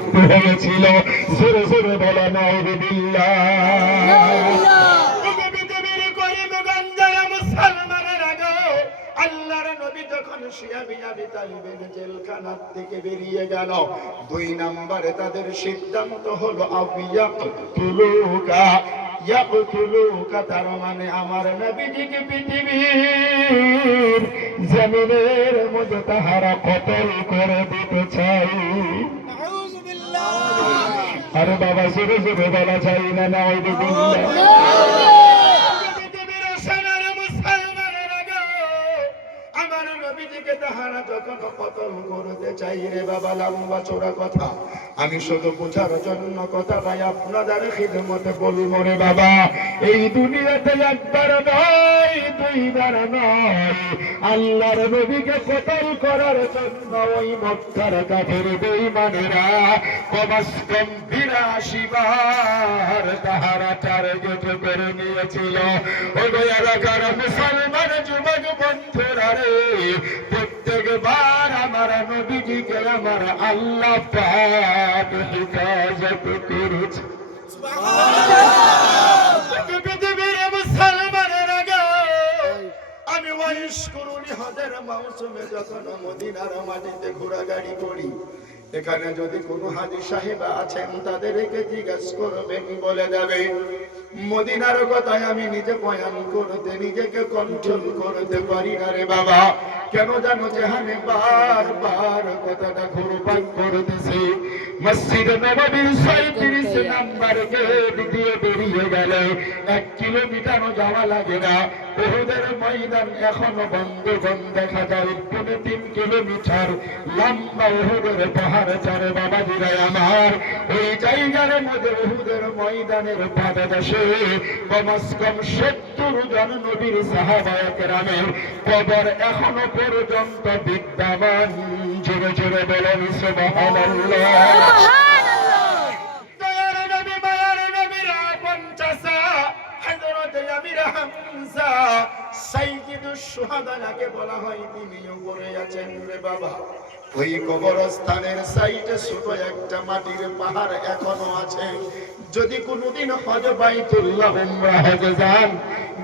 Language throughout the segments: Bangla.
হয়েছিল। জোরে জোরে বলা নাউযুবিল্লাহ। আল্লাহর নবী যখন আবি তালিবের জেলখানা থেকে বেরিয়ে গেল, 2 নম্বরে তাদের সিদ্ধান্ত হলো ইয়াকতুলুকা, তার মানে আমার নবীজিকে পৃথিবীর জমিনের মধ্যে তাহারা কতল করে দিতে চাই। আরে বাবা জোরে জোরে বলা যায় না নাউযুবিল্লাহ। তাহারা যখন কতল করতে চাই রে বাবা, লম্বা চোরা কথা, আমি শুধু বোঝার জন্য কথাটাই আপনাদের খিদমতে বলবো রে বাবা। এই দুনিয়াতে একবার নয়, 2 বার নয়, আল্লাহর নবীকে কতল করার জন্য ওই মক্কার কাফের বেঈমানেরা কমস কম 82 বার তাহারা টার্গেট করে নিয়েছিল। ওই এলাকার মুসলমান যুবক বন্ধুরা রে, প্রত্যেকবার আমার নবীজিকে আমার আল্লাহ পাক হেফাজত করেছে। পৃথিবীর মুসলমানেরা গো, আমি ওয়াইশ করুনি হজের মৌসুমে যখন মদিনার মাটিতে ঘোরাগাড়ি করি, এখানে যদি কোনো হাজী সাহেব আছেন তাদেরকে জিজ্ঞেস করবেন, বলে দেবে মদিনার কথায় আমি নিজে বয়ান করতে নিজেকে কন্ট্রোল করতে পারি না রে বাবা। কেন জানো, যেখানে বারবার কথাটা ঘুরপাক করতেছে। মসজিদ নববীর 37 নম্বর গেট দিয়ে বেরিয়ে গেলে 1 কিলোমিটারও যাওয়া লাগে না। উহুদের ময়দান এখনো বন্ধ দেখা যায়। 3 কিলোমিটার লম্বা উহুদের পাহাড় চারে বাবাজিরা আমার, ওই জায়গার মধ্যে উহুদের ময়দানের পাদদেশে কমস কম 70 জন নবীর সাহাবায়ে কেরামের কবর এখনো পর্যন্ত বিদ্যমান। জোরে জোরে বলেন সুবহানাল্লাহ। বলা হয় তিনিও পড়ে আছেন রে বাবা। ওই কবরস্থানের সাইডে ছোট একটা মাটির পাহাড় এখনো আছে। যদি কোনোদিন হজ বাইতুল্লাহ উমরা হজে যান,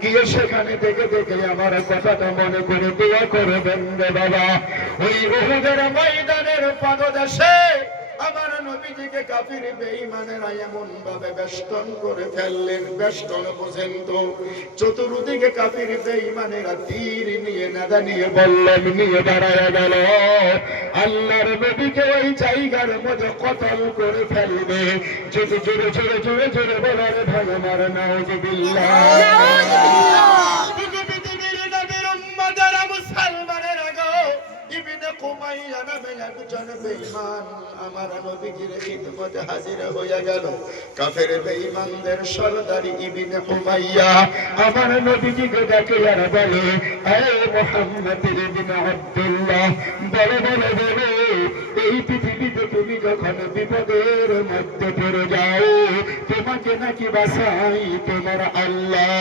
গিয়ে সেখানে দেখে দেখে আমার কথাটা মনে করে দোয়া করবেন রে বাবা। ওই উহুদের ময়দানের পাদদেশে আমার নবীজিকে কাফির বেঈমানেরা এমন ভাবে বেষ্টন করে ফেললেন, বেষ্টন পর্যন্ত চতুর্দিকে কাফির বেঈমানেরা তীর নিয়ে নাদা নিয়ে বললেন নিয়ে দাঁড়ায় গেল। আল্লাহর নবীকে ওই জায়গার মধ্যে কতল করে ফেলবে। যদি জোরে জোরে জোরে জোরে বলার ভাই আমার নাউযুবিল্লাহ। কুমাইয়া নামে একজন বেঈমান আমার নবীজির খিদমতে হাজির হয়ে গেল। কাফের বেঈমানদের সরদারি ইবনে কুমাইয়া আমার নবীজিকে ডাকে আর বলে, হে মুহাম্মদ ইবনে আব্দুল্লাহ, বলে বলে বলে এই পৃথিবীতে তুমি যখন বিপদের মধ্যে পড়ে যাও, তোমাকে নাকি বাঁচাই তোমার আল্লাহ।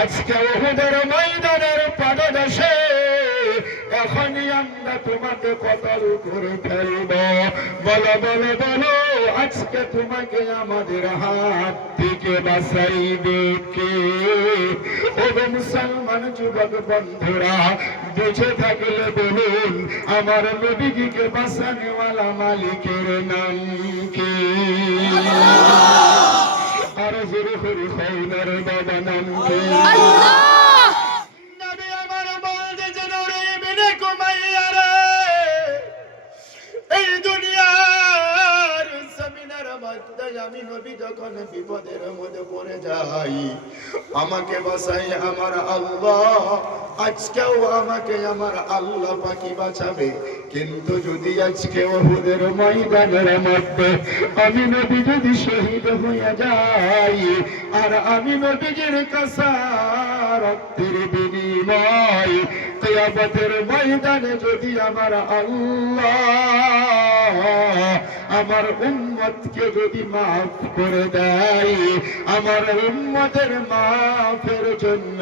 আজকে উহুদের ময়দানের পাদদেশে এখনই আমরা তোমাকে কতল করে ফেলব। বলো বলো বলো, আজকে তোমাকে আমাদের হাত থেকে বাঁচাইবে কে? ও মুসলমান যুবক বন্ধুরা, বুঝে থাকলে বলুন আমার নবীজিকে বাঁচানেওয়ালা মালিকের নাম কি? আর জোরে করে কইনার বাবা নাম কি? আমি নবী যখন বিপদের মধ্যে পড়ে যাই, আমাকে বাঁচাই আমার আল্লাহ। আজকেও আমাকে আমার আল্লাহ পাকি বাঁচাবে। কিন্তু যদি আজকে উহুদের ময়দানের মধ্যে আমি নবী যদি শহীদ হয়ে যাই, আর আমি নবীজির কাছে রক্তের বিনিময় কিয়ামতের ময়দানে যদি আমার আল্লাহ আমার উম্মতকে যদি মাফ করে দেয়, আমার উম্মতের মাফের জন্য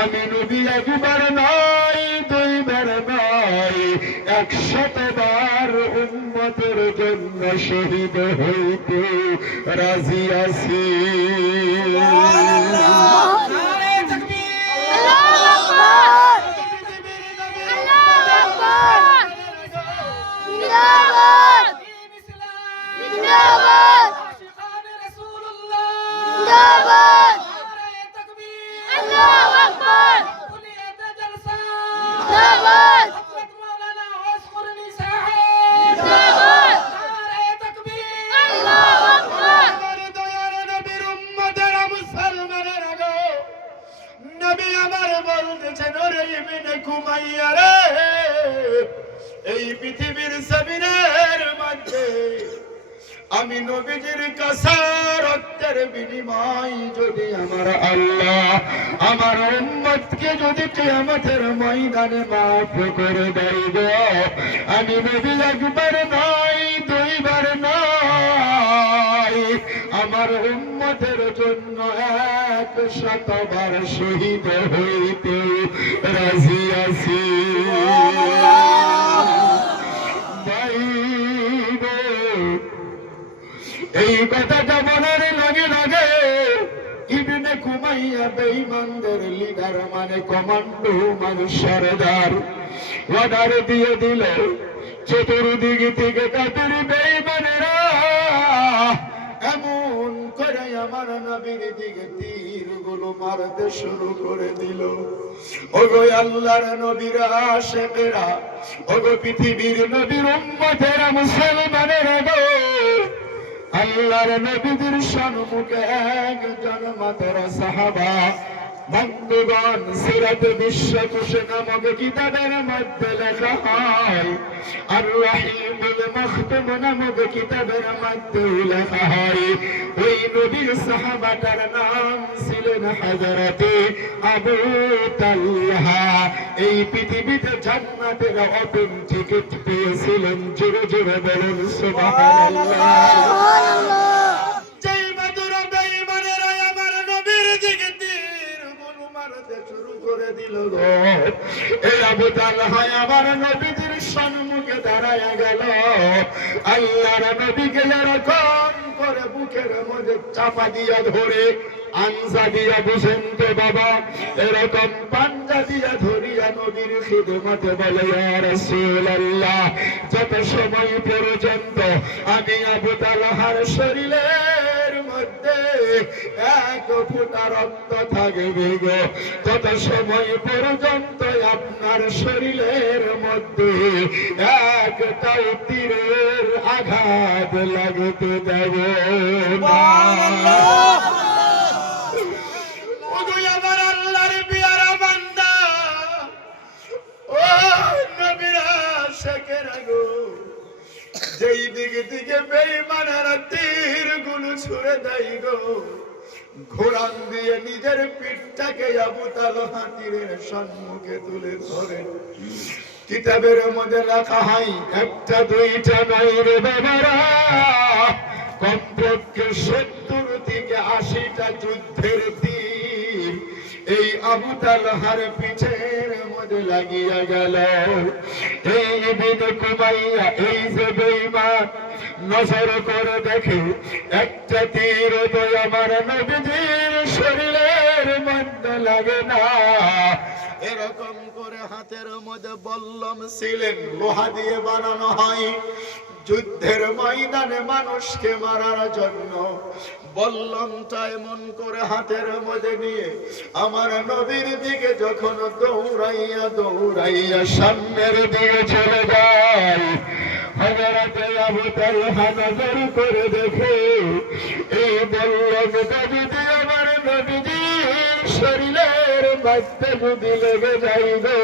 আমি নবী একবার নয় 2 বার নয় 100বার উম্মতের জন্য শহীদ হইতে রাজি আছি। এই পৃথিবীর জমিনের মধ্যে আমি নবীজির কাছে রক্তের বিনিময় যদি আমার আল্লাহ আমার উম্মতকে যদি কিয়ামতের ময়দানে মাফ করে দেয় গো, আমি নবী একবার নয় দুইবার নয় আমার উম্মতের জন্য 100বার শহীদ হইতে রাজি আছি। এই কথাটা বলার লাগে লাগে ইবনে কুমাইয়া বেঈমানদের লিডার মানে কমান্ডো মানে সরদার অর্ডার দিয়ে দিল চতুর্দিক থেকে কাফির বেঈমানেরা এমন করে আমার নবীর দিকে তীরগুলো মারতে শুরু করে দিল। ওগো আল্লাহর নবীর আশিকেরা, ওগো পৃথিবীর নবীর উম্মতেরা, মুসলমানেরা গো, আল্লাহর নবীর সম্মুখে একজন মাত্র সাহাবা বন্ধুগণ সিরাত বিশ্বকোষে নামক কিতাবের মধ্যে লেখা হয়, আর রহিমুল মাখতুম নামক কিতাবের মধ্যে লেখা হয় ওই নবীর সাহাবাটার নাম ছিলেন হযরতে আবু তালহা। এই পৃথিবীতে জান্নাতের ওপেন টিকিট পেয়েছিলেন। জোরে জোরে বলুন সুবহানাল্লাহ। আবু তালহা আমার নবীর সম্মুখে দাঁড়ায়া গেল। আল্লাহর নবীকে এরকম করে বুকের মধ্যে চাপা দিয়া ধরে আনসা দিয়া বুঝেন তো বাবা, এরকম পাঞ্জা দিয়া ধরিয়া নবীর খিদমতে বলে ইয়া রাসূলুল্লাহ, যত সময় পর্যন্ত আমি আবু তালহার শরীরের মধ্যে এক ফোঁটা রক্ত থাকবে গো, তত সময় পর্যন্ত আপনার শরীরের মধ্যে একটাও তীরের আঘাত লাগতে দেব না। যেই দিকে দিকে বেঈমানেরা তীরগুলো ছুড়ে দেয় গো, ঘোড়ান দিয়ে নিজের পিঠটাকে আবু তালহা তীরের সম্মুখে তুলে ধরে। কিতাবের মধ্যে লেখা হয় একটা দুইটা নয় রে বাবারা, কমপক্ষে 70 থেকে 80টা যুদ্ধের তীর এই আবু তালহার পিঠের মধ্যে লাগিয়া গেল। এই ইবনে কুমাইয়া এই যে বেঈমান নজর করে দেখে একটা তীর তো আমার নবীজির শরীরের মধ্যে লাগে না। এরকম করে হাতের মধ্যে বল্লম ছিলেন, লোহা দিয়ে বানানো হয় যুদ্ধের ময়দানে মানুষকে মারার জন্য। বল্লমটা এমন করে হাতের মধ্যে নিয়ে আমার নবীর দিকে যখন দৌড়াইয়া দৌড়াইয়া সামনের দিকে চলে যায়, হযরতে আবু তালহা নজর করে দেখে এই বল্লমটা যদি আমার নবীজির শরীরের মধ্যে যদি লেগে যায় গো,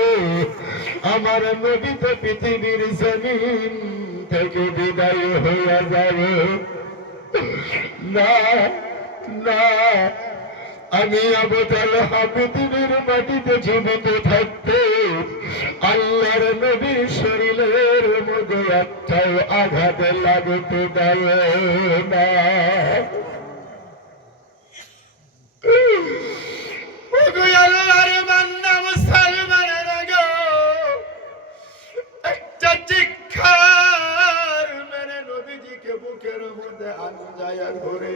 আমার নবী তো পৃথিবীর জমিন থেকে বিদায় হইয়া যাবে। না না, আমি আবু তালহা পৃথিবীর মাটিতে জীবিত থাকতে আল্লাহর নবীর শরীরের মধ্যে একটাও আঘাত লাগতে দেয় না। আল্লাহর বান্দা মুসলমানেরা গো, একটা মধ্যে আঞ্জায়া ঘোরে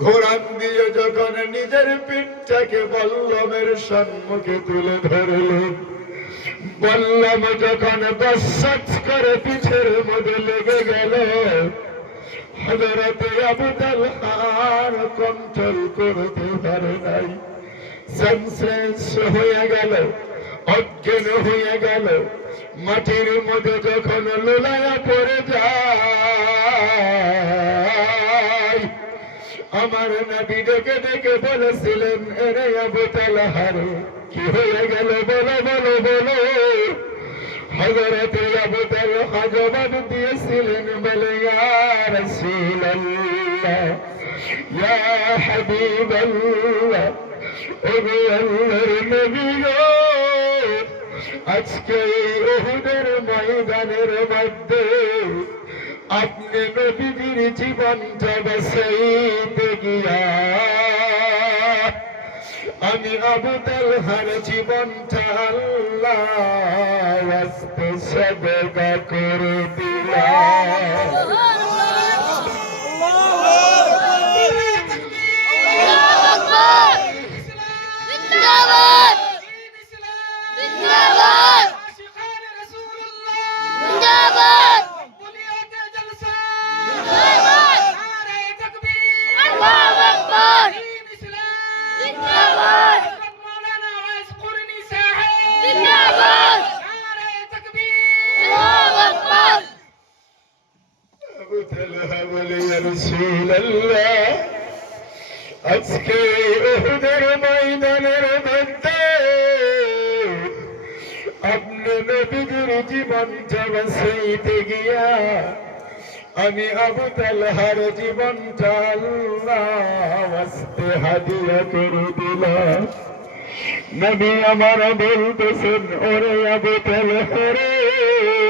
ঘোরান দিয়ে যখন নিজের পিঠটাকে বল্লমের সম্মুখে তুলে ধরলেন বললাম যখন দশাত করে পিঠের মধ্যে লেগে গেল হযরতে আবু তালহার কন্ট্রোল করতে পারে নাই সেন্সলেস হয়ে গেল অজ্ঞান হয়ে গেল মাটির মধ্যে যখন লোলায়া পড়ে যায় আমার নবী ডেকে ডেকে বলেছিলেন এরে আবু তালহার কি হয়ে গেল বলো বলো বলো হযরতে আবু তালহা জবাব দিয়েছিলেন বলে ইয়া রাসূলুল্লাহ ইয়া হাবিবাল্লাহ ও আল্লাহর নবী গো আজকে উহুদের ময়দানের মধ্যে আপনি নবীর জীবনটা বাঁচাইতে গিয়া আমি আবু তালহার জীবনটা আল্লাহ ওয়াস্তে সদকা করে দিলাম আজকে উহুদের ময়দানের মধ্যে আপনি নবীর জীবনটা বাঁচাইতে গিয়া আমি আবু তালহার জীবনটা আল্লাহ ওয়াস্তে হাদিয়া করে দিলাম নবী আমার বলতেছেন ওরে আবু তালহা রে